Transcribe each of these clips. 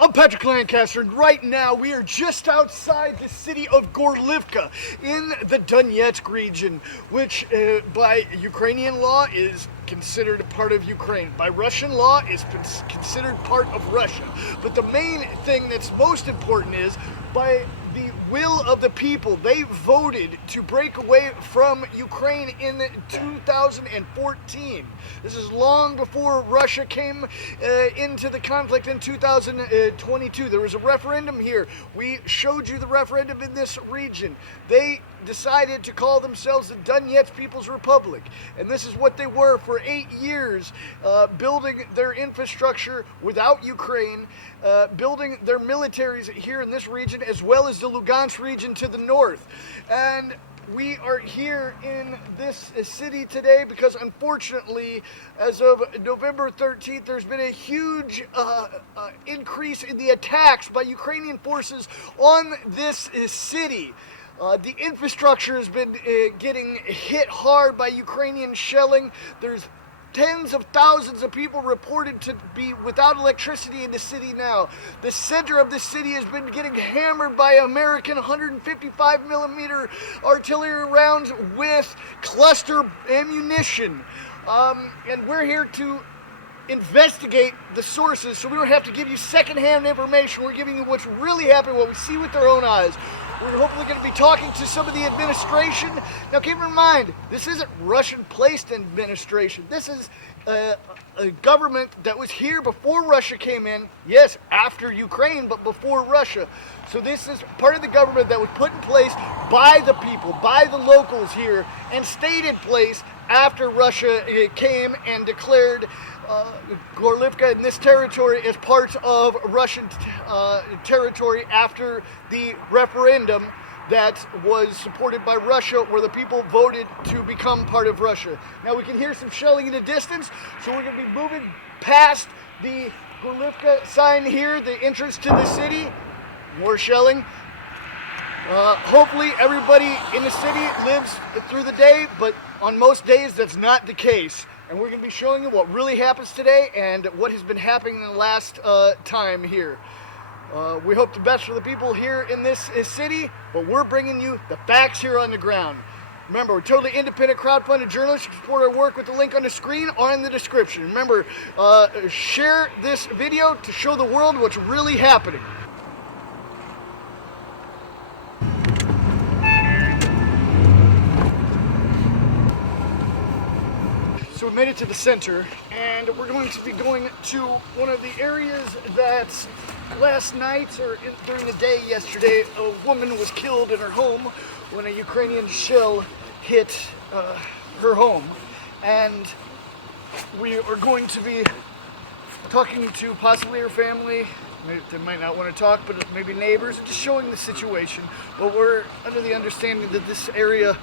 I'm Patrick Lancaster, and right now we are just outside the city of Gorlivka in the Donetsk region, which by Ukrainian law is considered a part of Ukraine. By Russian law is considered part of Russia. But the main thing that's most important is by the will of the people, they voted to break away from Ukraine in 2014. This is long before Russia came into the conflict in 2022. There was a referendum here. We showed you the referendum in this region. They decided to call themselves the Donetsk People's Republic. And this is what they were for 8 years, building their infrastructure without Ukraine, building their militaries here in this region, as well as the Lugansk region to the north. And we are here in this city today because, unfortunately, as of November 13th, there's been a huge increase in the attacks by Ukrainian forces on this city. The infrastructure has been getting hit hard by Ukrainian shelling. There's tens of thousands of people reported to be without electricity in the city now. The center of the city has been getting hammered by American 155 millimeter artillery rounds with cluster ammunition. And we're here to investigate the sources, so we don't have to give you secondhand information. We're giving you what's really happening, what we see with our own eyes. We're hopefully going to be talking to some of the administration. Now keep in mind, this isn't Russian-placed administration. This is a government that was here before Russia came in. Yes, after Ukraine, but before Russia. So this is part of the government that was put in place by the people, by the locals here, and stayed in place after Russia came and declared Gorlivka in this territory as part of Russian territory after the referendum that was supported by Russia, where the people voted to become part of Russia. Now we can hear some shelling in the distance, so we're going to be moving past the Gorlivka sign here, the entrance to the city. More shelling. Hopefully everybody in the city lives through the day, but on most days that's not the case. And we're going to be showing you what really happens today and what has been happening in the last time here. We hope the best for the people here in this city, but we're bringing you the facts here on the ground. Remember, we're totally independent, crowdfunded journalists. You can support our work with the link on the screen or in the description. Remember, share this video to show the world what's really happening. So we made it to the center, and we're going to be going to one of the areas that last night, or during the day yesterday, a woman was killed in her home when a Ukrainian shell hit her home. And we are going to be talking to possibly her family. Maybe they might not want to talk, but maybe neighbors, and just showing the situation. But we're under the understanding that this area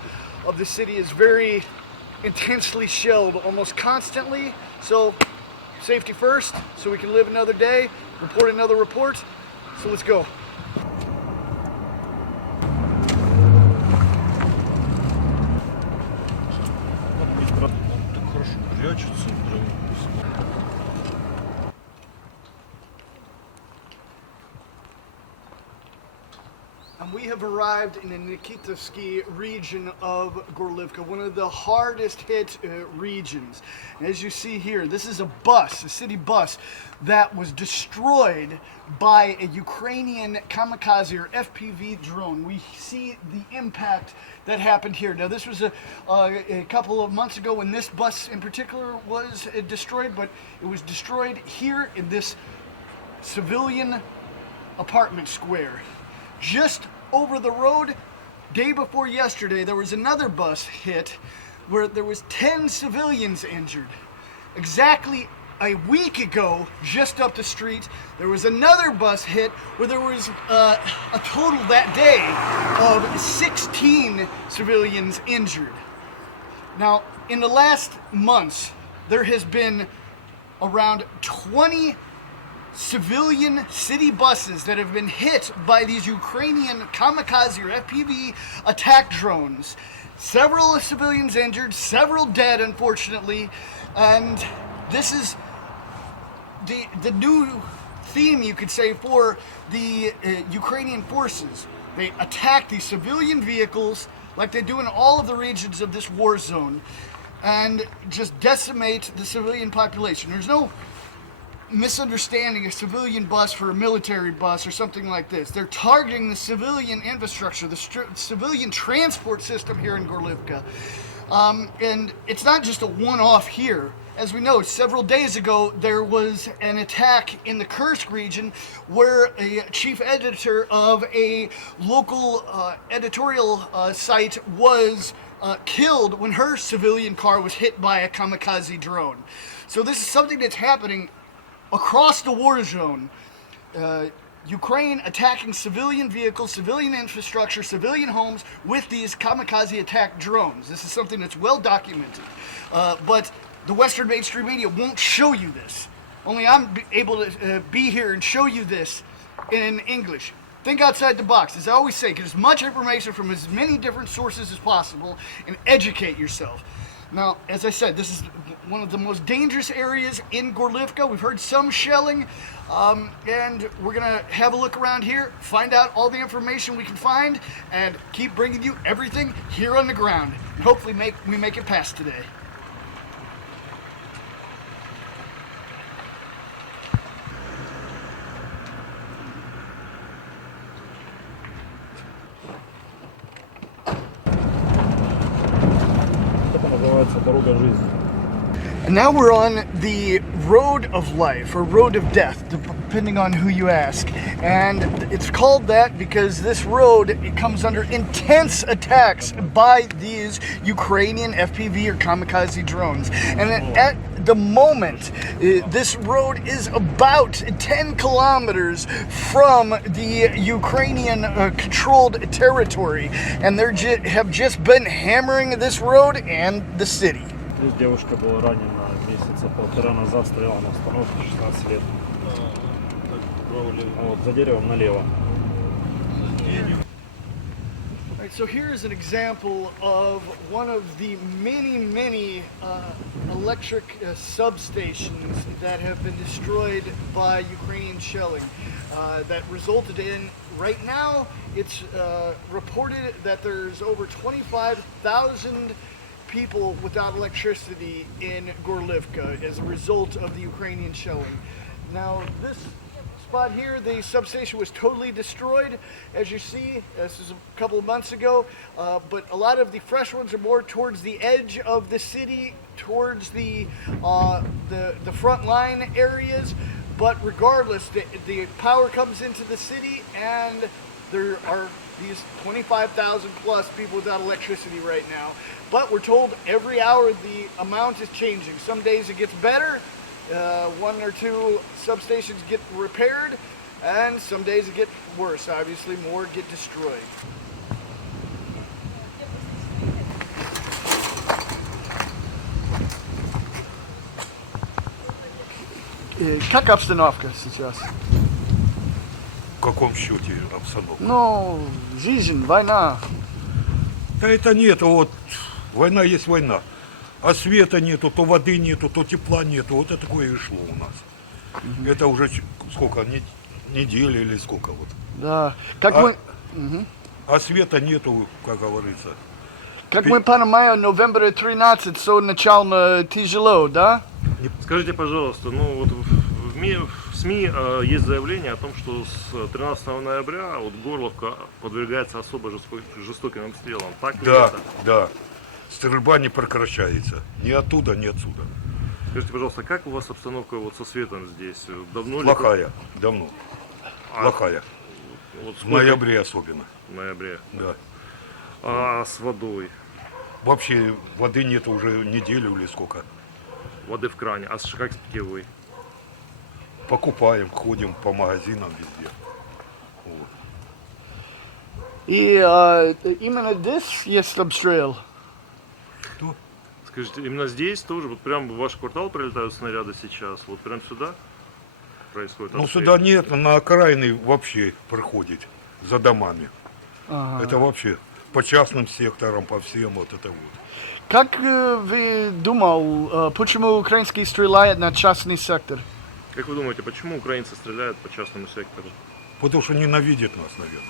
of the city is very intensely shelled almost constantly, so safety first, so we can live another day, report another report. So let's go. We have arrived in the Nikitovsky region of Gorlivka, one of the hardest hit regions. And as you see here, this is a bus, a city bus, that was destroyed by a Ukrainian kamikaze or FPV drone. We see the impact that happened here. Now this was a couple of months ago when this bus in particular was destroyed, but it was destroyed here in this civilian apartment square. Just over the road, day before yesterday, there was another bus hit where there was 10 civilians injured. Exactly a week ago, just up the street, there was another bus hit where there was a total that day of 16 civilians injured. Now, in the last months, there has been around 20 civilian city buses that have been hit by these Ukrainian kamikaze or FPV attack drones. Several civilians injured, several dead, unfortunately, and this is the new theme, you could say, for the Ukrainian forces. They attack these civilian vehicles like they do in all of the regions of this war zone and just decimate the civilian population. There's no misunderstanding a civilian bus for a military bus or something like this. They're targeting the civilian infrastructure, the civilian transport system here in Gorlivka. And it's not just a one-off here. As we know, several days ago, there was an attack in the Kursk region where a chief editor of a local editorial site was killed when her civilian car was hit by a kamikaze drone. So this is something that's happening across the war zone. Ukraine attacking civilian vehicles, civilian infrastructure, civilian homes with these kamikaze attack drones. This is something that's well documented. But the Western mainstream media won't show you this. Only I'm able to be here and show you this in English. Think outside the box. As I always say, get as much information from as many different sources as possible and educate yourself. Now, as I said, this is one of the most dangerous areas in Gorlivka. We've heard some shelling, and we're going to have a look around here, find out all the information we can find, and keep bringing you everything here on the ground. And hopefully we make it past today. And now we're on the road of life, or road of death, depending on who you ask. And it's called that because this road, it comes under intense attacks by these Ukrainian FPV or kamikaze drones. And at the moment, this road is about 10 kilometers from the Ukrainian controlled territory. And they have just been hammering this road and the city. Здесь девушка была ранена месяца полтора назад, стояла на остановке, 16 лет. Вот, за деревом налево. Alright, so here's an example of one of the many electric substations that have been destroyed by Ukrainian shelling that resulted in, right now, it's reported that there's over 25,000 people without electricity in Gorlivka as a result of the Ukrainian shelling. Now, this spot here, the substation was totally destroyed. As you see, this is a couple of months ago, but a lot of the fresh ones are more towards the edge of the city, towards the front line areas. But regardless, the power comes into the city, and there are these 25,000 plus people without electricity right now. But we're told every hour the amount is changing. Some days it gets better, one or two substations get repaired, and some days it gets worse. Obviously, more get destroyed. Как обстановка сейчас? В каком счете обстановка? Ну, жизнь, война. Да это нет, вот война есть война. А света нету, то воды нету, то тепла нету. Вот это такое и шло у нас. Это уже сколько, недели или сколько вот. Да. Как мы... А света нету, как говорится. Как мы понимаем, новембр 13, so начало тяжело, да? Скажите, пожалуйста, ну вот в СМИ есть заявление о том, что с 13 ноября вот Горловка подвергается особо жестоким обстрелам. Так ли Да, это? да. Стрельба не прекращается. Ни оттуда, ни отсюда. Скажите, пожалуйста, как у вас обстановка вот со светом здесь? Давно Плохая, давно. Плохая. Вот В ноябре особенно. В ноябре. Да. А с водой? Вообще воды нет уже неделю или сколько. Воды в кране. А как с питьевой? Покупаем, ходим по магазинам везде. Вот. И именно здесь есть обстрел? Кто? Скажите, именно здесь тоже, вот прям в ваш квартал прилетают снаряды сейчас? Вот прям сюда происходит Ну обстрел? сюда нет, на окраины вообще проходит за домами. Ага. Это вообще по частным секторам, по всем вот это вот. Как вы думал, почему украинские стреляют на частный сектор? Как вы думаете, почему украинцы стреляют по частному сектору? Потому что ненавидят нас, наверное.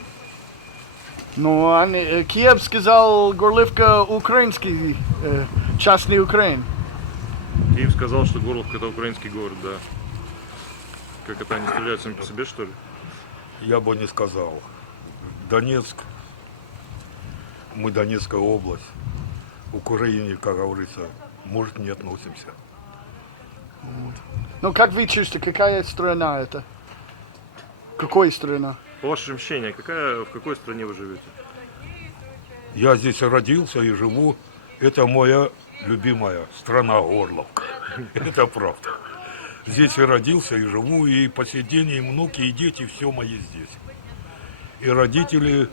Ну, Киев сказал, Горловка украинский, частный Украин. Киев сказал, что Горловка это украинский город, да. Как это, они стреляют сами по себе, что ли? Я бы не сказал. Донецк, мы Донецкая область. К Украине, как говорится, может, не относимся. Ну, как вы чувствуете, какая страна это? Какой страна? По вашим ощущениям, в какой стране вы живете? Я здесь родился и живу. Это моя любимая страна Горловка. Это правда. Здесь и родился, и живу, и по сей день, и внуки, и дети, все мои здесь. И родители,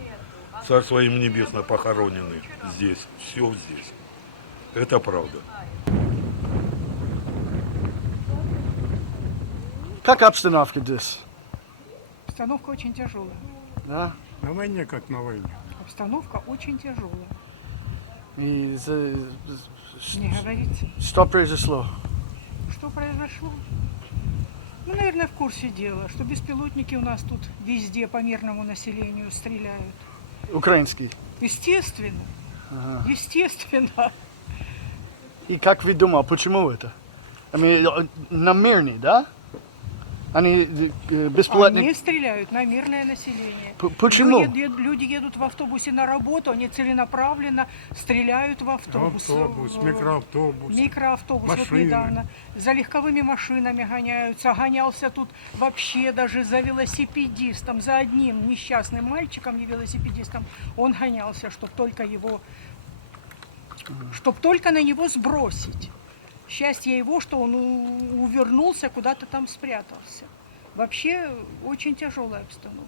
царство им небесное, похоронены здесь. Все здесь. Это правда. Как обстановка здесь? Обстановка очень тяжелая. Да? На войне как на войне. Обстановка очень тяжелая. И Не говорите, что произошло? что произошло. Ну, наверное, в курсе дела, что беспилотники у нас тут везде по мирному населению стреляют. Украинский. Естественно. Естественно. И как вы думаете, почему это? На мирный, да? Они бесплатно... Они стреляют на мирное население. Почему? Люди едут в автобусе на работу, они целенаправленно стреляют в автобус. Автобус, микроавтобус. Микроавтобус вот машины. недавно. За легковыми машинами гоняются. Гонялся тут вообще даже за велосипедистом, за одним несчастным мальчиком, не велосипедистом. Он гонялся, чтобы только на него сбросить. Счастье его, что он увернулся, куда-то там спрятался. Вообще очень тяжелая обстановка.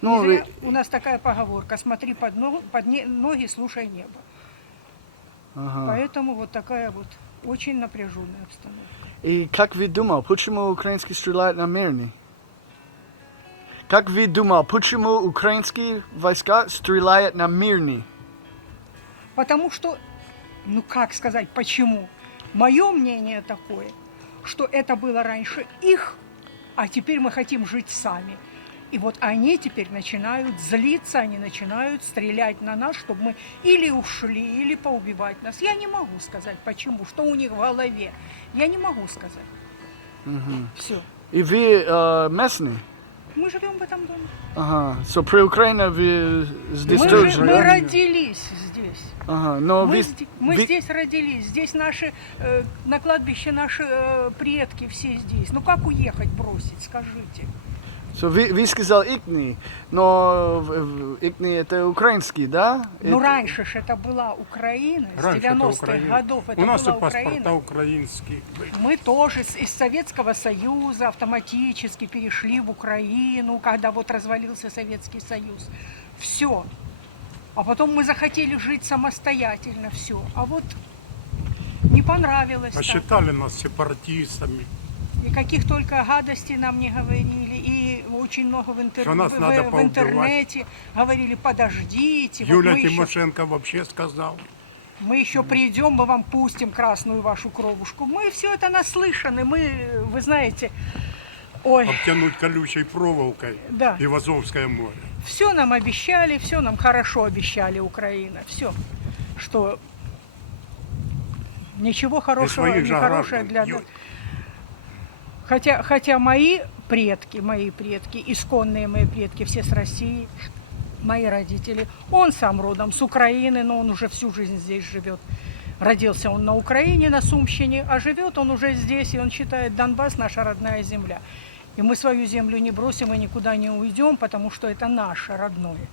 Ну, Не зря у нас такая поговорка: смотри под ноги, слушай небо. Поэтому вот такая вот очень напряженная обстановка. И как вы думаете, почему украинские стреляют на мирный? Как вы думаете, почему украинские войска стреляют на мирный? Потому что, ну как сказать, почему? Мое мнение такое, что это было раньше их, а теперь мы хотим жить сами. И вот они теперь начинают злиться, они начинают стрелять на нас, чтобы мы или ушли, или поубивать нас. Я не могу сказать, почему, что у них в голове. Я не могу сказать. Все. И вы местный? Мы живем в этом доме. Ага. So при Украине вы здесь Мы тоже? родились здесь. Ага. Но Мы вы... здесь родились, здесь наши, на кладбище наши предки все здесь. Ну как уехать, бросить, скажите? So вы сказали икни, но икни это украинский, да? Ну раньше ж это была Украина, с Раньше это 90-х Украина. годов это У нас была и паспорта Украина. украинские. Мы тоже из Советского Союза автоматически перешли в Украину, когда вот развалился Советский Союз. Все. А потом мы захотели жить самостоятельно, все. А вот не понравилось так. Посчитали нас сепаратистами. И каких только гадостей нам не говорили. И очень много в, Что нас надо в поубивать. интернете говорили: подождите. вот Юлия мы еще- Тимошенко вообще сказала. Мы еще придем, мы вам пустим красную вашу кровушку. Мы все это наслышаны, вы знаете, ой, Обтянуть колючей проволокой Да. и в Азовское море. все нам обещали, все нам хорошо обещали, Украина, все, что ничего хорошего, своих не же хорошее граждан для... бьют. Хотя мои предки, исконные мои предки, все с России, мои родители, он сам родом с Украины, но он уже всю жизнь здесь живет. Родился он на Украине, на Сумщине, а живет он уже здесь, и он считает Донбасс наша родная земля. И мы свою землю не бросим и никуда не уйдем, потому что это наше родное.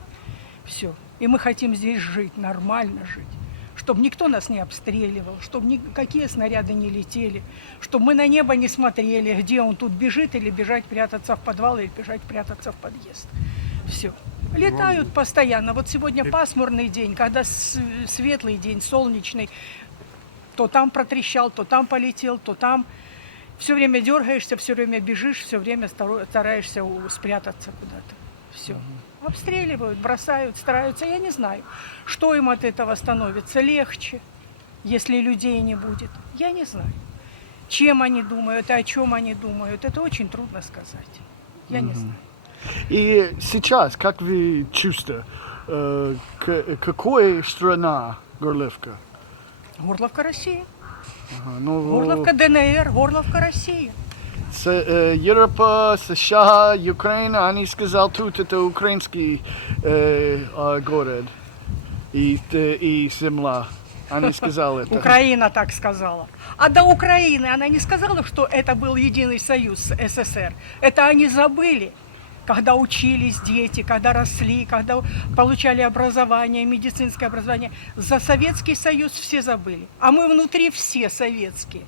Все. И мы хотим здесь жить, нормально жить. Чтобы никто нас не обстреливал, чтобы никакие снаряды не летели, чтобы мы на небо не смотрели, где он тут бежит, или бежать прятаться в подвал, или бежать прятаться в подъезд. Все. Летают постоянно. Вот сегодня пасмурный день, когда светлый день, солнечный, то там протрещал, то там полетел, то там. Все время дергаешься, все время бежишь, все время стараешься спрятаться куда-то. Все. Обстреливают, бросают, стараются. Я не знаю, что им от этого становится легче, если людей не будет. Я не знаю. Чем они думают и о чем они думают, это очень трудно сказать. Я не знаю. И сейчас, как вы чувствуете, какая страна Горловка? Горловка России. Ну, Горловка ДНР, Горловка России. Европа, США, Украина, они сказали, тут это украинский город и земля. Они сказали это. Украина так сказала. А до Украины она не сказала, что это был единый союз СССР. Это они забыли, когда учились дети, когда росли, когда получали образование, медицинское образование. За Советский Союз все забыли. А мы внутри все советские.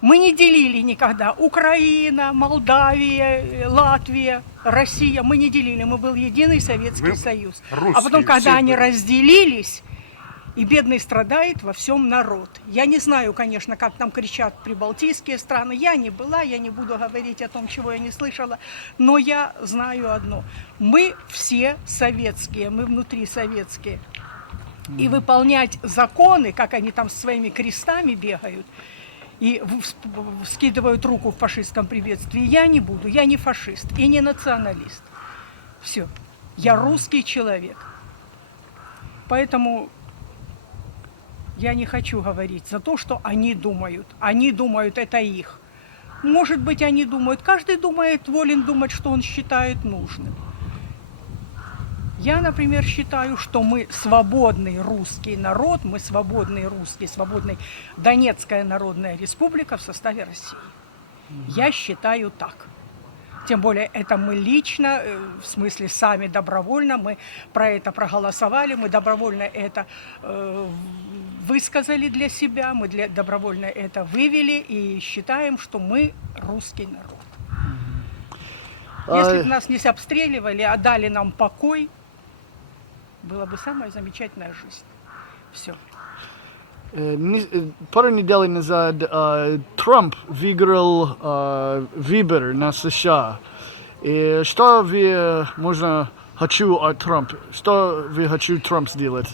Мы не делили никогда Украина, Молдавия, Латвия, Россия. Мы не делили, мы был единый Советский Мы Союз. русские, А потом, когда все они были. разделились, и бедный страдает во всем народ. Я не знаю, конечно, как там кричат прибалтийские страны. Я не была, я не буду говорить о том, чего я не слышала. Но я знаю одно. Мы все советские, мы внутри советские. И выполнять законы, как они там со своими крестами бегают, и скидывают руку в фашистском приветствии, я не буду. Я не фашист и не националист. Все. Я русский человек. Поэтому я не хочу говорить за то, что они думают. Они думают, это их. Может быть, они думают. Каждый думает, волен думать, что он считает нужным. Я, например, считаю, что мы свободный русский народ, мы свободный русский, свободный Донецкая Народная Республика в составе России. Я считаю так. Тем более, это мы лично, в смысле сами добровольно, мы про это проголосовали, мы добровольно это высказали для себя, мы добровольно это вывели и считаем, что мы русский народ. Если бы нас не обстреливали, а дали нам покой, была бы самая замечательная жизнь. Все. Пару недель назад Трамп выиграл выборы на США. И что вы, можно, хочу от Трампа? Что вы хочу Трамп сделать?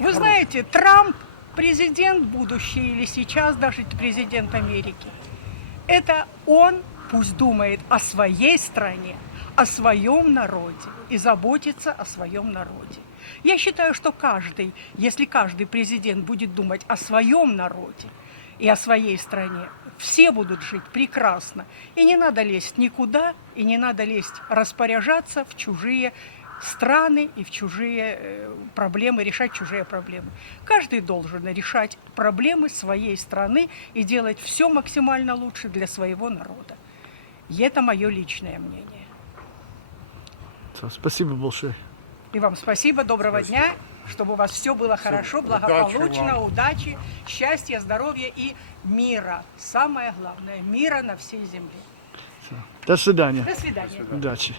Вы знаете, Трамп президент будущий или сейчас даже президент Америки. Это он пусть думает о своей стране, о своем народе и заботится о своем народе. Я считаю, что если каждый президент будет думать о своем народе и о своей стране, все будут жить прекрасно. И не надо лезть никуда, и не надо лезть распоряжаться в чужие страны и в чужие проблемы, решать чужие проблемы. Каждый должен решать проблемы своей страны и делать все максимально лучше для своего народа. И это мое личное мнение. Спасибо большое. И вам спасибо, доброго дня, чтобы у вас все было хорошо, благополучно, удачи, счастья, здоровья и мира. Самое главное, мира на всей земле. До свидания. До свидания. Удачи.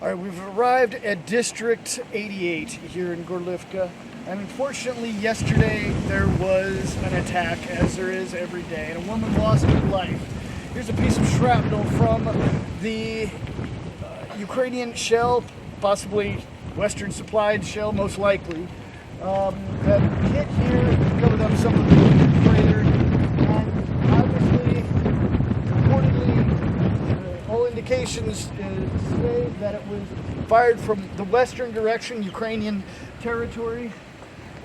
All right, we've arrived at District 88 here in Gorlivka, and unfortunately yesterday there was an attack, as there is every day, and a woman lost her life. Here's a piece of shrapnel from the Ukrainian shell, possibly Western supplied shell, most likely, that hit here, covered up some of the crater, and obviously, reportedly, all indications say that it was fired from the western direction, Ukrainian territory.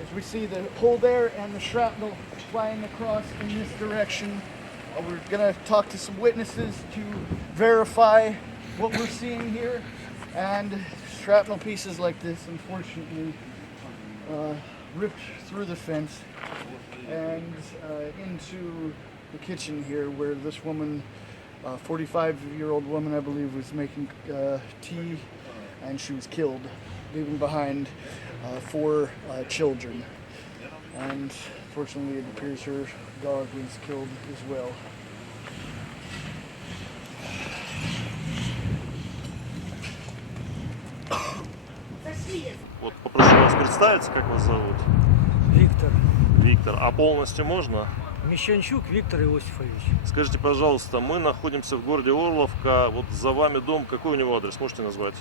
As we see the hole there and the shrapnel flying across in this direction. We're going to talk to some witnesses to verify what we're seeing here. And shrapnel pieces like this, unfortunately, ripped through the fence and into the kitchen here, where this woman, 45-year-old woman, I believe, was making tea, and she was killed, leaving behind 4 children. And fortunately, it appears her dog was killed as well. Вот попрошу вас представиться, как вас зовут? Виктор, Виктор. А полностью можно? Мещанчук Виктор Иосифович. Скажите, пожалуйста, мы находимся в городе Орловка. Вот за вами дом. Какой у него адрес? Можете назвать?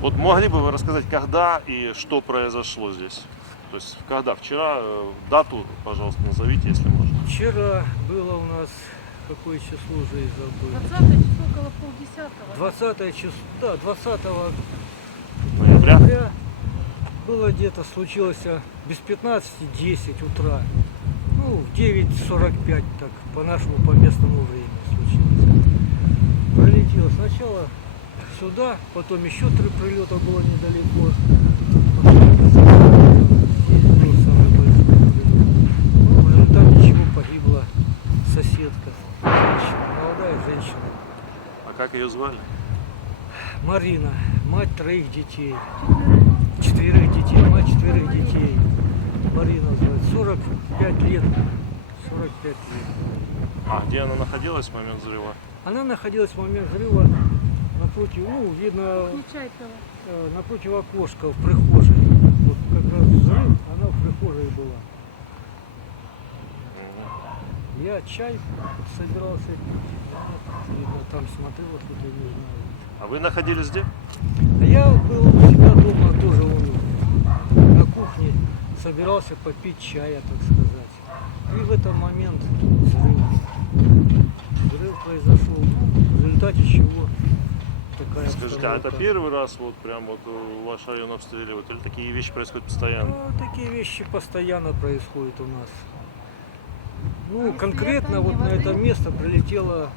Вот могли бы вы рассказать, когда и что произошло здесь? То есть, когда? Вчера? Дату, пожалуйста, назовите, если можно. Вчера было у нас, какое число уже и забыл. 20 число около полдесятого. 20 число, да, 20 Ноября? ноября было где-то, случилось без 15:10 утра. Ну, в 9:45, так, по нашему, по местному времени случилось. Пролетело сначала сюда, потом еще 3 прилета было недалеко. Здесь был самый большой прилет. Ну, в результате чего погибла соседка, женщина, молодая женщина. А как ее звали? Марина, мать 3 детей. 4 детей, мать 4 детей. Марина называется, 45 лет. 45 лет. А где она находилась в момент взрыва? Она находилась в момент взрыва напротив, ну, видно, Нечаянно. напротив окошка в прихожей. Вот как раз взрыв, она в прихожей была. Я чай собирался пить, видно, там смотрел, что-то не знаю. А вы находились где? А я был у себя дома тоже на кухне, собирался попить чая, так сказать. И в этот момент взрыв. Взрыв произошел, в результате чего такая Скажите, а это обстановка. первый раз вот прям вот ваш район обстреливают? Или такие вещи происходят постоянно? Ну, такие вещи постоянно происходят у нас. Ну, конкретно вот на это место прилетело,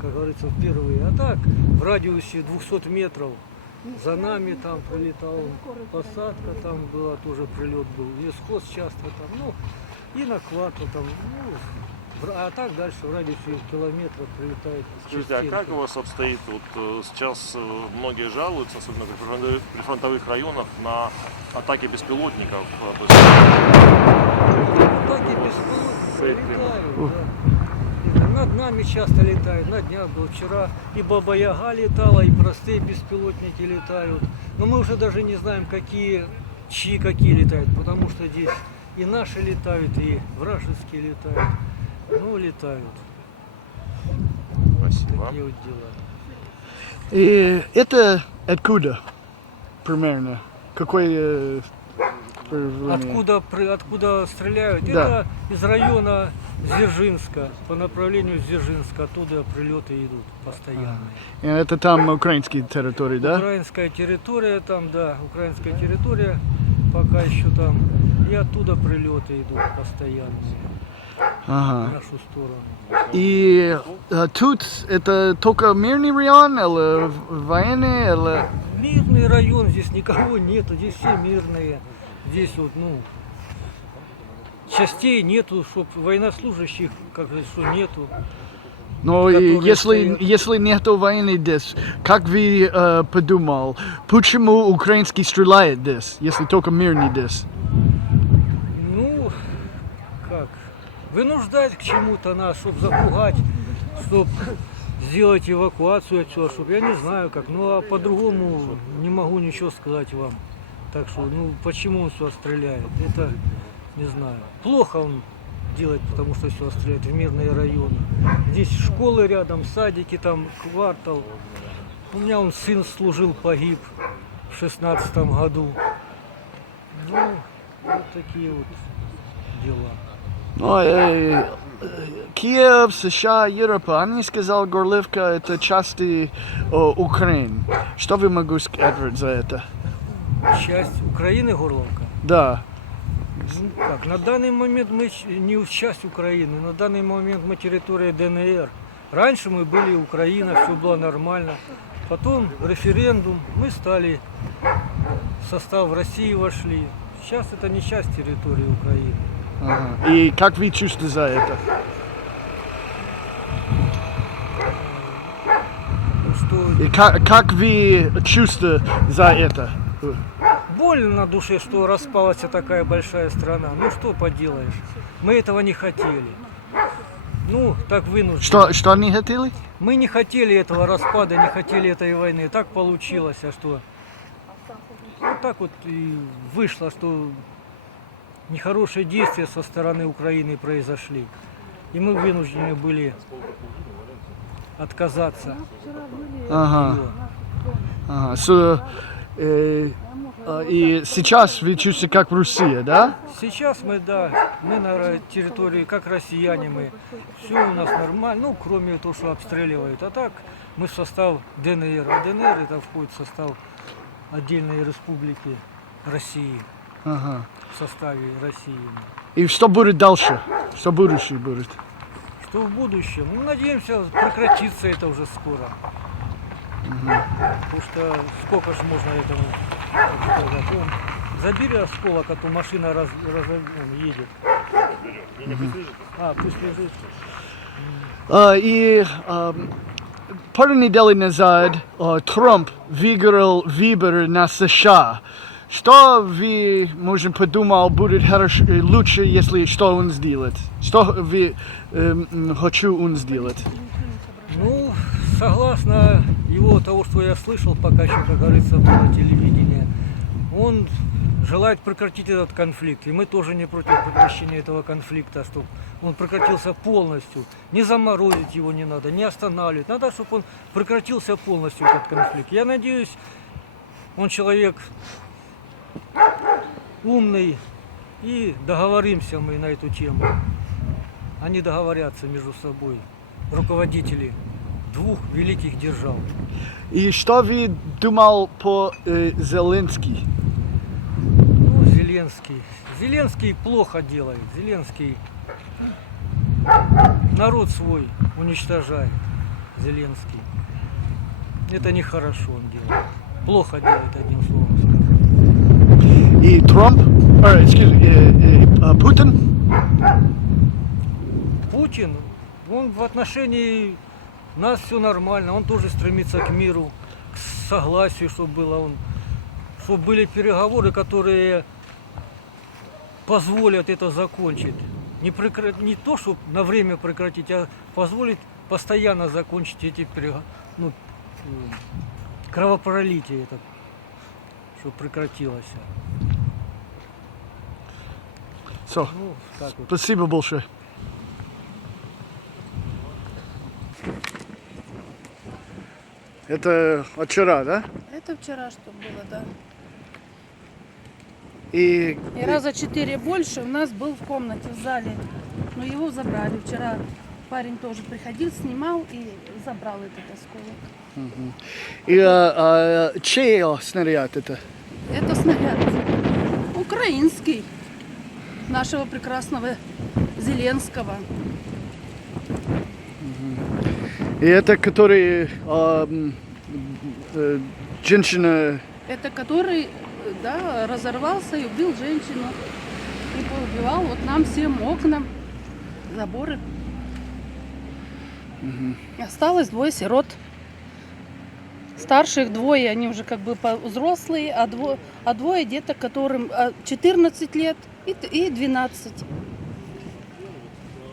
как говорится, впервые. А так, в радиусе 200 метров за нами там прилетал, посадка там была, тоже прилет был, лесхоз часто там, ну, и на Квартал там, ну, а так дальше в радиусе километра прилетает. Скажите, а как у вас обстоит? Вот сейчас многие жалуются, особенно при прифронтовых районах, на атаки беспилотников. То есть, Атаки беспилотников летают, да. Над нами часто летают, на днях был вчера и Баба-Яга летала, и простые беспилотники летают. Но мы уже даже не знаем, чьи какие летают, потому что здесь и наши летают, и вражеские летают. Ну, летают. спасибо. Такие вот дела. И это откуда примерно? Какой Откуда стреляют? Да. Это из района Дзержинска, по направлению Дзержинска, оттуда прилеты идут постоянно. Это там украинские территории, да? Украинская территория там, да, украинская территория пока еще там. И оттуда прилеты идут постоянно в Ага. нашу сторону. И тут это только мирный район или военный, или... Мирный район, здесь никого нету, здесь все мирные. Здесь вот, ну, частей нету, чтоб военнослужащих, как говорится, что нету. Но и которые если стоят. нету войны здесь, как вы подумал, почему украинский стреляет здесь, если только мирный здесь? Ну, как, вынуждать к чему-то нас, чтобы запугать, чтобы сделать эвакуацию отсюда, чтобы, я не знаю как, ну а по-другому не могу ничего сказать вам. Так что, ну, почему он сюда стреляет, это не знаю. Плохо он делает, потому что сюда стреляет в мирные районы. Здесь школы рядом, садики, там Квартал. У меня он сын служил, погиб в 16-м году. Ну, вот такие вот дела. Ну, Киев, США, Европа, они сказали, Горлівка это части Украины. Что вы могу сказать за это? Часть Украины Горловка. Да. Ну, как, на данный момент мы не часть Украины, на данный момент мы территория ДНР. Раньше мы были Украина, все было нормально. Потом референдум, мы стали в состав России вошли. Сейчас это не часть территории Украины. Ага. И как вы чувствуете за это? Что И как вы чувствуете за это? больно на душе, что распалась такая большая страна. Ну что поделаешь, мы этого не хотели. Ну, так вынуждены. Что не хотели? Мы не хотели этого распада, не хотели этой войны. Так получилось, а что? Вот так вот и вышло, что нехорошие действия со стороны Украины произошли. И мы вынуждены были отказаться. Ага. от неё. Ага. И сейчас вы чувствуете, как в России, да? Сейчас мы, да, мы на территории, как россияне мы. Все у нас нормально, ну, кроме того, что обстреливают. А так мы в состав ДНР. А ДНР это входит в состав отдельной республики России. Ага. В составе России. И что будет дальше? Что будущее будет? Что в будущем? Ну, надеемся, прекратится это уже скоро. Потому что сколько ж можно этому, так сказать, забери осколок, а то машина он едет. Пусть лежит. И пару недель назад Трамп выиграл выборы на США. Что вы, может, подумал, будет хорошо, лучше, если что он сделает? Что вы хочу он сделать? Ну, согласно его того, что я слышал, пока еще, как говорится, было телевидение, он желает прекратить этот конфликт. И мы тоже не против прекращения этого конфликта, чтобы он прекратился полностью. Не заморозить его не надо, не останавливать. Надо, чтобы он прекратился полностью, этот конфликт. Я надеюсь, он человек умный, и договоримся мы на эту тему. Они договорятся между собой, руководители двух великих держав. И что вы думал по Зеленский? Ну, Зеленский. Зеленский плохо делает. Зеленский народ свой уничтожает. Зеленский. Это нехорошо он делает. Плохо делает, одним словом сказать. И Трамп? Путин? Путин, он в отношении нас все нормально, он тоже стремится к миру, к согласию, чтобы было, чтобы были переговоры, которые позволят это закончить. Не то, чтобы на время прекратить, а позволит постоянно закончить эти кровопролитие, это, чтобы прекратилось. Все. Ну, так вот. Спасибо большое. Это вчера, да? Это вчера что было, да. И И раза 4 больше у нас был в комнате, в зале. Но его забрали. Вчера парень тоже приходил, снимал и забрал этот осколок. чей снаряд это? Это снаряд украинский. Нашего прекрасного Зеленского. И это который женщина. Это который, да, разорвался и убил женщину. И поубивал вот нам всем окнам, заборы. Осталось 2 сирот. Старших 2, они уже как бы взрослые, а двое деток, которым 14 лет и 12.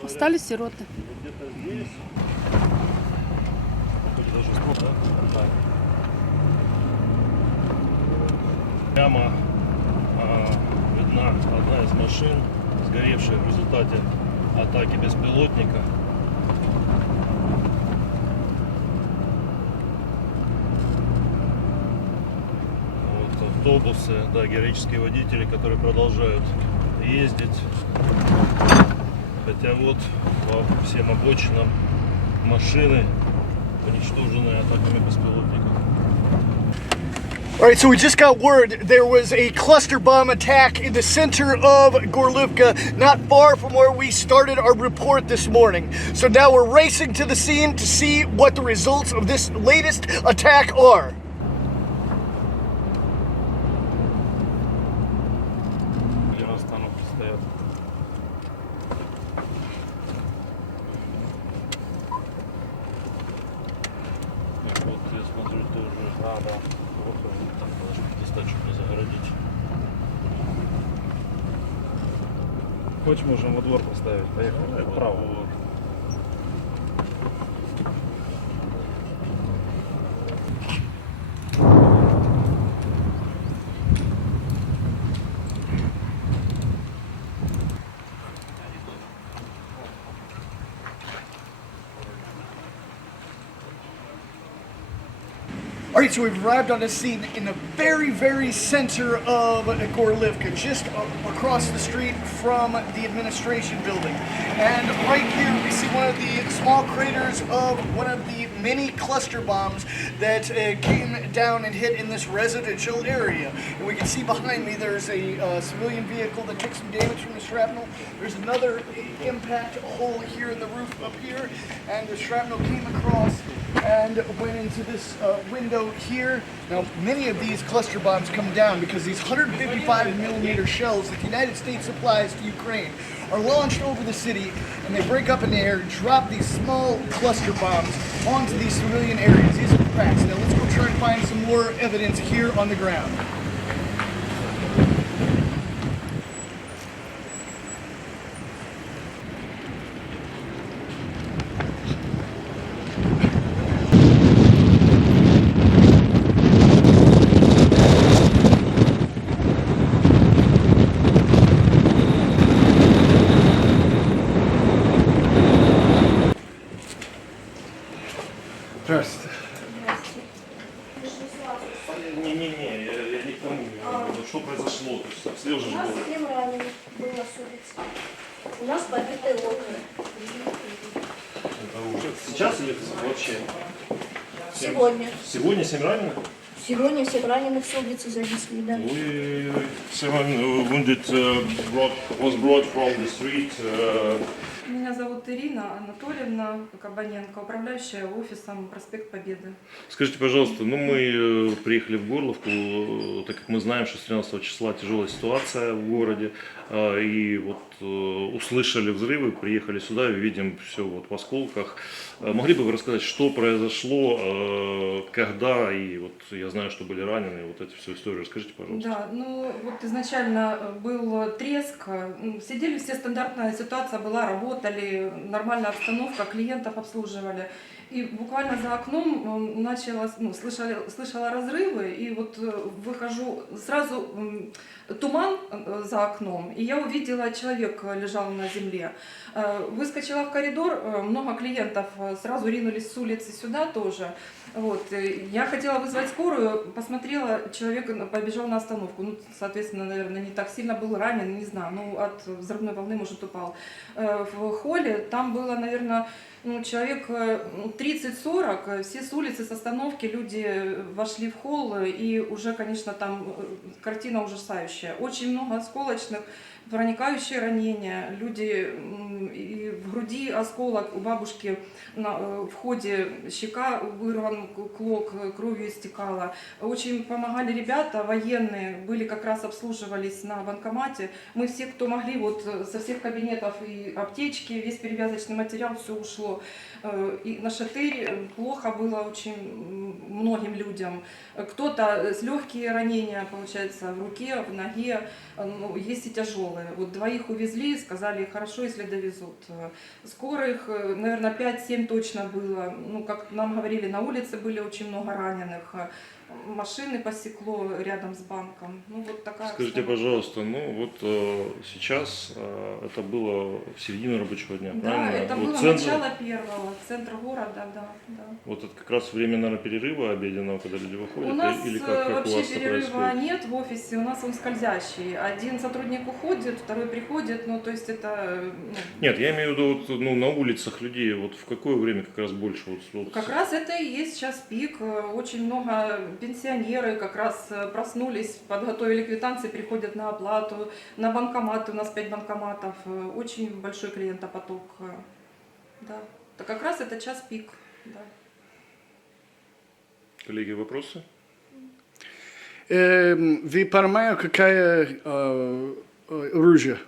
Остались сироты. Прямо видна одна из машин, сгоревшая в результате атаки беспилотника. Вот автобусы, да, героические водители, которые продолжают ездить. Хотя вот по всем обочинам машины, уничтоженные атаками беспилотников. All right, so we just got word there was a cluster bomb attack in the center of Gorlivka, not far from where we started our report this morning. So now we're racing to the scene to see what the results of this latest attack are. Вот я смотрю тоже. Да. Так, надо достать, чтобы не загородить. Хочешь, можем во двор поставить. Поехали вправо. Вот. right, so we've arrived on the scene in the very, very center of Gorlivka, just across the street from the administration building. And right here we see one of the small craters of one of the many cluster bombs that came down and hit in this residential area. And we can see behind me there's a civilian vehicle that took some damage from the shrapnel. There's another impact hole here in the roof up here, and the shrapnel came across and went into this window here. Now, many of these cluster bombs come down because these 155 millimeter shells that the United States supplies to Ukraine are launched over the city, and they break up in the air, drop these small cluster bombs onto these civilian areas. These are cracks. Now let's go try and find some more evidence here on the ground. Здравствуйте. Не-не-не, я не к тому. Что произошло? То есть обстрел же У нас был. 7 раненых было с улицы. У нас побитые окна. Это уже сейчас или вообще? Сегодня. Сегодня 7 раненых? Сегодня всех раненых с улицы занесли, да. Seven wounded was brought from the street. Меня зовут Ирина Анатольевна Кабаненко, управляющая офисом «Проспект Победы». Скажите, пожалуйста, мы приехали в Горловку, так как мы знаем, что с 13 числа тяжелая ситуация в городе, и вот услышали взрывы, приехали сюда и видим все вот в осколках. Могли бы вы рассказать, что произошло, когда, и вот я знаю, что были ранены, вот эту всю историю расскажите, пожалуйста. Да, ну вот изначально был треск, сидели все, стандартная ситуация была, работали, нормальная обстановка, клиентов обслуживали. И буквально за окном слышала разрывы, и вот выхожу, сразу туман за окном, и я увидела, человек лежал на земле. Выскочила в коридор, много клиентов сразу ринулись с улицы сюда тоже. Вот. Я хотела вызвать скорую, посмотрела, человек побежал на остановку. Ну, соответственно, наверное, не так сильно был ранен, не знаю, ну, от взрывной волны, может, упал. В холле там было, наверное, человек 30-40, все с улицы, с остановки, люди вошли в холл, и уже, конечно, там картина ужасающая. Очень много осколочных, проникающие ранения, люди, и в груди осколок, у бабушки в ходе щека вырван клок, кровью истекала. Очень помогали ребята, военные, были как раз обслуживались на банкомате. Мы все, кто могли, вот со всех кабинетов и аптечки, весь перевязочный материал, все ушло. И на Шатырь плохо было очень многим людям. Кто-то с легкие ранения, получается, в руке, в ноге, ну, есть и тяжелые. Вот двоих увезли, сказали, хорошо, если довезут. Скорых, наверное, 5-7 точно было. Ну, как нам говорили, на улице были очень много раненых. Машины посекло рядом с банком. Ну, вот такая. Скажите, пожалуйста, ну вот сейчас это было в середине рабочего дня, да, правильно? Это вот было начало первого, центр города, да. Вот это как раз время, наверное, перерыва обеденного, когда люди выходят? У нас или как вообще у вас это перерыва происходит? нет в офисе, у нас он скользящий. Один сотрудник уходит, второй приходит, ну то есть это... Нет, я имею в виду вот, ну, на улицах людей, вот в какое время как раз больше? Вот, Как раз это и есть сейчас пик, очень много пенсионеры как раз проснулись, подготовили квитанции, приходят на оплату, на банкоматы, у нас 5 банкоматов, очень большой клиентопоток. Да. Так как раз это час пик. Да. Коллеги, вопросы? Вы понимаете, какое оружие?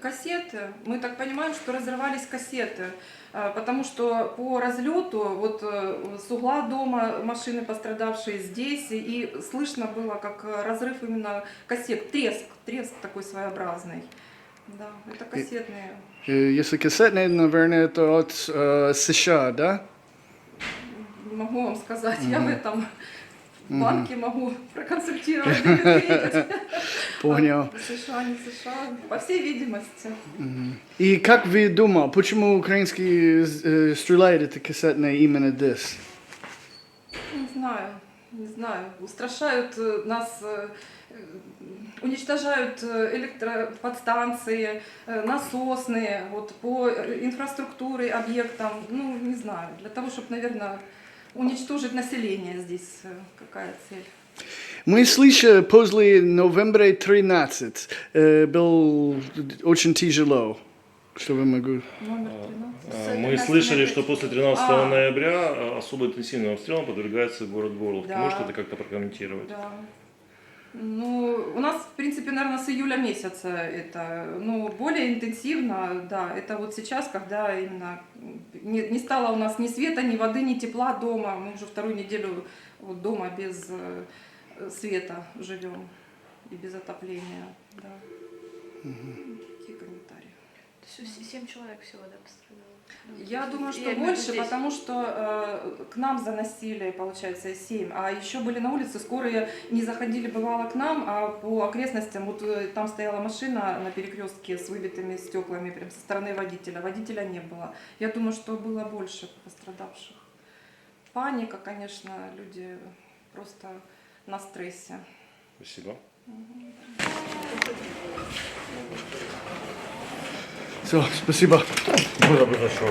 Кассеты. Мы так понимаем, что разрывались кассеты, потому что по разлету вот с угла дома машины пострадавшие здесь, и слышно было, как разрыв именно кассет, треск такой своеобразный. Да, это кассетные. Если кассетные, наверное, это от США, да? Не могу вам сказать, я в этом банке могу проконсультировать. Понял. США, не США, по всей видимости. И как вы думаете, почему украинские стреляют это кассетные именно здесь? Не знаю. не знаю, устрашают нас, уничтожают электроподстанции, насосные, вот по инфраструктуре, объектам, ну, не знаю, для того, чтобы, наверное, уничтожить население здесь, какая цель. Мы слышали, после ноября 13 было очень тяжело. Что вы могу... Номер 13. Мы слышали, что после 13 ноября особо интенсивным обстрелам подвергается город Горловка. Да. Можете это как-то прокомментировать? Да. Ну, у нас, в принципе, наверное, с июля месяца это, ну, более интенсивно, да, это вот сейчас, когда именно не стало у нас ни света, ни воды, ни тепла дома, мы уже вторую неделю вот дома без света живем и без отопления, да. Какие комментарии? 7 человек всего, да, пострадало? Я думаю, что Я имею в больше, виду здесь. потому что к нам заносили, получается, 7, а еще были на улице, скорые не заходили, бывало, к нам, а по окрестностям, вот там стояла машина на перекрестке с выбитыми стеклами, прям со стороны водителя не было. Я думаю, что было больше пострадавших. Паника, конечно, люди просто на стрессе. Спасибо. Все, спасибо. Было бы хорошо.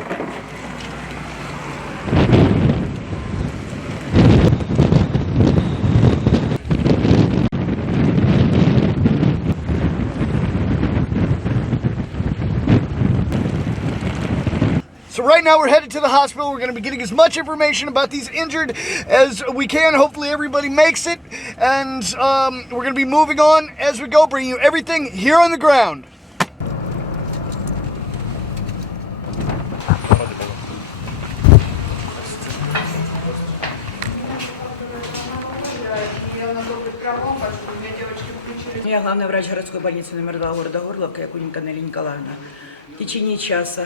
So right now we're headed to the hospital. We're going to be getting as much information about these injured as we can. Hopefully everybody makes it. And we're going to be moving on as we go, bringing you everything here on the ground. Я главный врач городской больницы номер 2 города Горловка, Якуненко Нелли Николаевна. В течение часа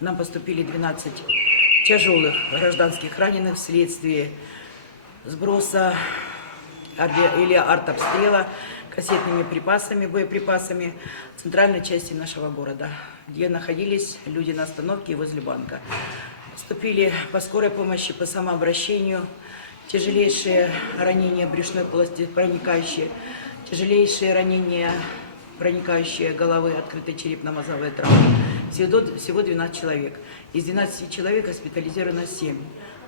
нам поступили 12 тяжелых гражданских раненых вследствие сброса или артобстрела кассетными припасами, боеприпасами в центральной части нашего города, где находились люди на остановке и возле банка. Поступили по скорой помощи, по самообращению, тяжелейшие ранения брюшной полости, проникающие, тяжелейшие ранения, проникающие головы, открытой черепно-мозговой травмы. Всего 12 человек. Из 12 человек госпитализировано 7.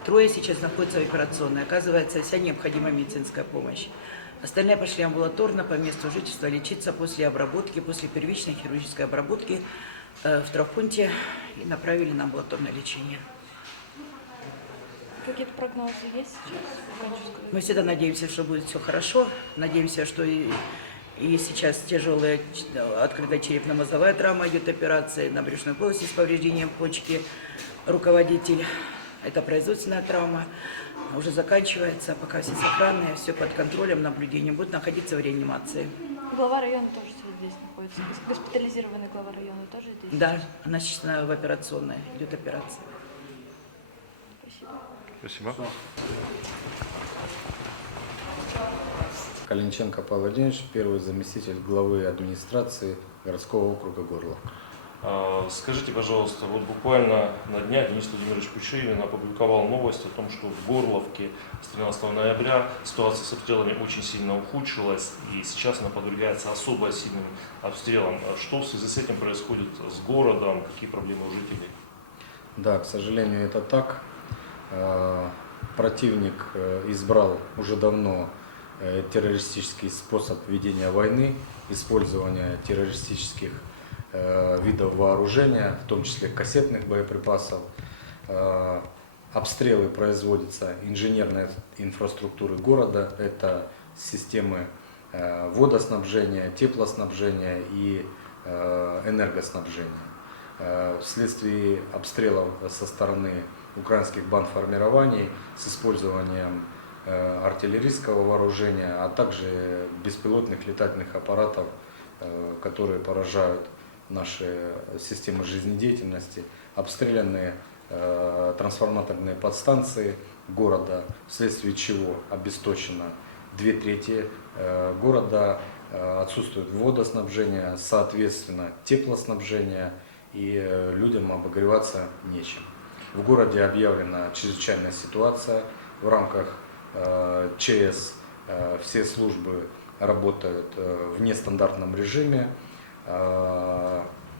Трое сейчас находятся в операционной. Оказывается, вся необходимая медицинская помощь. Остальные пошли амбулаторно по месту жительства лечиться после обработки, после первичной хирургической обработки в травмпункте и направили на амбулаторное лечение. Какие-то прогнозы есть сейчас? Мы всегда надеемся, что будет все хорошо. Надеемся, что и сейчас тяжелая открытая черепно-мозговая травма, идет операция на брюшной полости с повреждением почки. Руководитель, это производственная травма, уже заканчивается, пока все сохранные, все под контролем, наблюдением, будет находиться в реанимации. Глава района тоже здесь находится. Госпитализированный глава района тоже здесь? Да, она сейчас в операционной, идет операция. Спасибо. Калинченко Павел Владимирович, первый заместитель главы администрации городского округа Горловка. Скажите, пожалуйста, вот буквально на днях Денис Владимирович Кучерявин опубликовал новость о том, что в Горловке с 13 ноября ситуация с обстрелами очень сильно ухудшилась, и сейчас она подвергается особо сильным обстрелам. Что в связи с этим происходит с городом, какие проблемы у жителей? Да, к сожалению, это так. Противник избрал уже давно террористический способ ведения войны, использования террористических видов вооружения, в том числе кассетных боеприпасов. Обстрелы производятся инженерной инфраструктуры города, это системы водоснабжения, теплоснабжения и энергоснабжения. Вследствие обстрелов со стороны украинских бандформирований с использованием артиллерийского вооружения, а также беспилотных летательных аппаратов, которые поражают наши системы жизнедеятельности, обстреляны трансформаторные подстанции города, вследствие чего обесточено 2/3 города, отсутствует водоснабжение, соответственно теплоснабжение, и людям обогреваться нечем. В городе объявлена чрезвычайная ситуация в рамках ЧС, все службы работают в нестандартном режиме.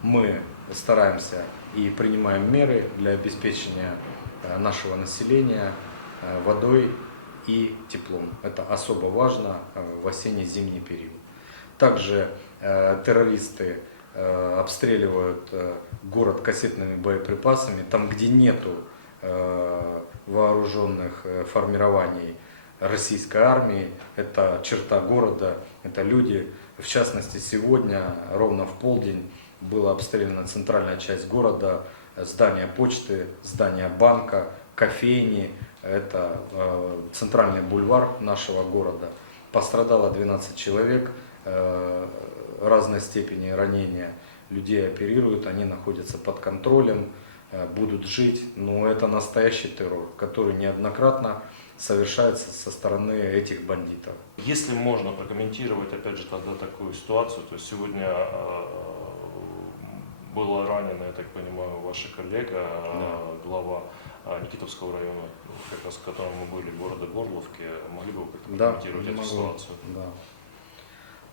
Мы стараемся и принимаем меры для обеспечения нашего населения водой и теплом. Это особо важно в осенне-зимний период. Также террористы обстреливают город кассетными боеприпасами, там, где нету вооруженных формирований российской армии, это черта города, это люди. В частности, сегодня ровно в полдень была обстреляна центральная часть города, здание почты, здание банка, кофейни, это центральный бульвар нашего города. Пострадало 12 человек разной степени ранения. Людей оперируют, они находятся под контролем, будут жить, но это настоящий террор, который неоднократно совершается со стороны этих бандитов. Если можно прокомментировать, опять же, тогда такую ситуацию, то есть сегодня была ранена, я так понимаю, ваша коллега, глава Никитовского района, как раз в котором мы были, города Горловки. Могли бы вы прокомментировать эту ситуацию?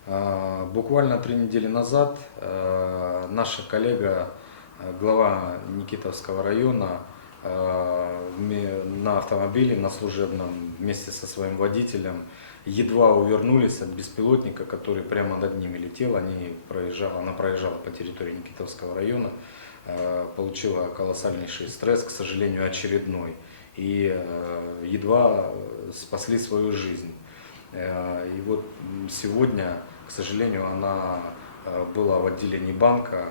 Да. Буквально 3 недели назад наша коллега, глава Никитовского района, на автомобиле, на служебном, вместе со своим водителем, едва увернулись от беспилотника, который прямо над ними летел. Она проезжала по территории Никитовского района, получила колоссальнейший стресс, к сожалению, очередной, и едва спасли свою жизнь. И вот сегодня, к сожалению, она была в отделении банка,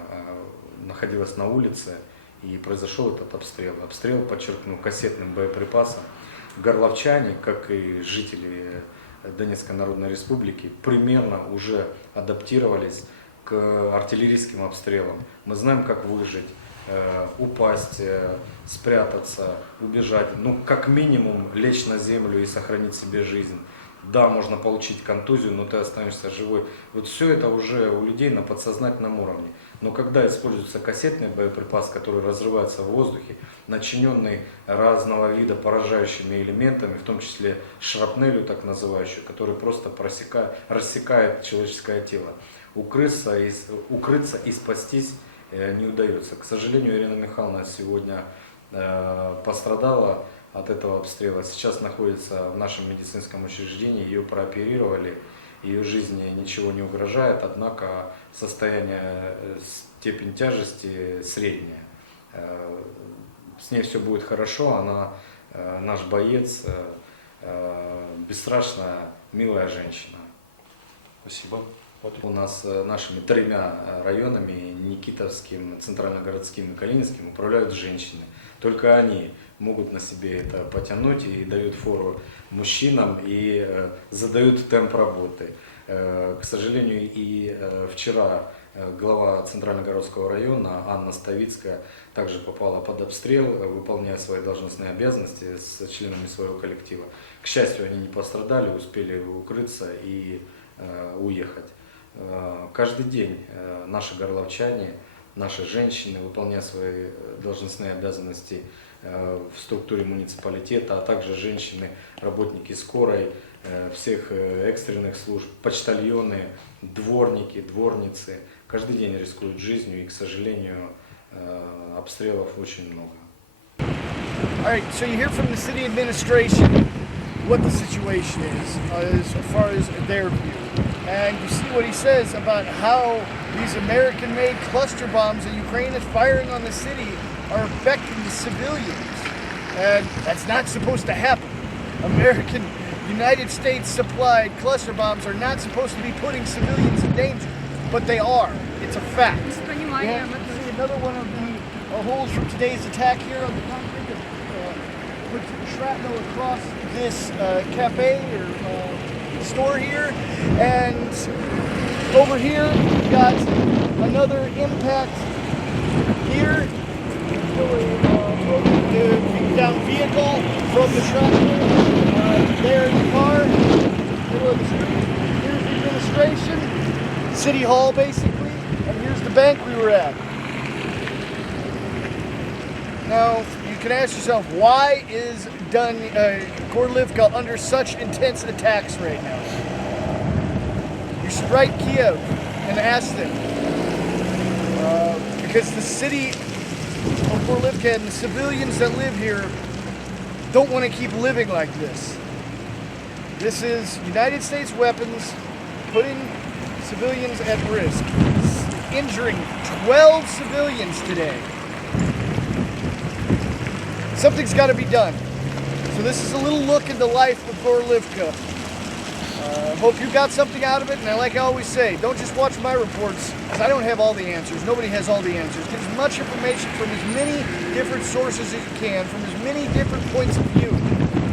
находилась на улице, и произошел этот обстрел. Обстрел, подчеркну, кассетным боеприпасом. Горловчане, как и жители Донецкой Народной Республики, примерно уже адаптировались к артиллерийским обстрелам. Мы знаем, как выжить, упасть, спрятаться, убежать. Ну, как минимум, лечь на землю и сохранить себе жизнь. Да, можно получить контузию, но ты останешься живой. Вот все это уже у людей на подсознательном уровне. Но когда используется кассетный боеприпас, который разрывается в воздухе, начиненный разного вида поражающими элементами, в том числе шрапнелью так называющую, который просто рассекает человеческое тело, укрыться и спастись не удается. К сожалению, Ирина Михайловна сегодня пострадала от этого обстрела. Сейчас находится в нашем медицинском учреждении, ее прооперировали, ее жизни ничего не угрожает, однако состояние, степень тяжести средняя. С ней все будет хорошо, она наш боец, бесстрашная, милая женщина. Спасибо. У нас нашими 3 районами, Никитовским, Центральногородским и Калининским, управляют женщины. Только они могут на себе это потянуть и дают фору мужчинам и задают темп работы. К сожалению, и вчера глава Центральногородского района Анна Ставицкая также попала под обстрел, выполняя свои должностные обязанности с членами своего коллектива. К счастью, они не пострадали, успели укрыться и уехать. Каждый день наши горловчане, наши женщины, выполняя свои должностные обязанности в структуре муниципалитета, а также женщины, работники скорой, всех экстренных служб, почтальоны, дворники, дворницы, каждый день рискуют жизнью, и, к сожалению, обстрелов очень много. All right, so you hear from the city administration what the situation is as far as their view. And you see what he says about how these American-made cluster bombs that Ukraine is firing on the city are affecting the civilians. And that's not supposed to happen. American, United States supplied cluster bombs are not supposed to be putting civilians in danger, but they are. It's a fact. And you see another one of the holes from today's attack here on the concrete that put shrapnel across this cafe or store here. And over here, we've got another impact here. The down vehicle from the shrapnel. There in the car, middle of the street. Here's the administration, City Hall basically, and here's the bank we were at. Now, you can ask yourself, why is Gorlivka under such intense attacks right now. You should write Kiev and ask them. Because the city of Gorlivka and the civilians that live here don't want to keep living like this. This is United States weapons putting civilians at risk, injuring 12 civilians today. Something's got to be done. So this is a little look at the life of Gorlivka. Hope you got something out of it, and like I always say, don't just watch my reports, because I don't have all the answers. Nobody has all the answers. Get as much information from as many different sources as you can, from as many different points of view,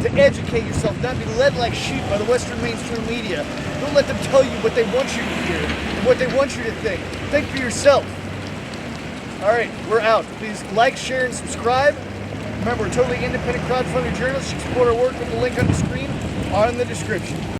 to educate yourself, not be led like sheep by the Western mainstream media. Don't let them tell you what they want you to hear, and what they want you to think. Think for yourself. All right, we're out. Please like, share, and subscribe. Remember, we're totally independent crowdfunding journalists. You can support our work with the link on the screen or in the description.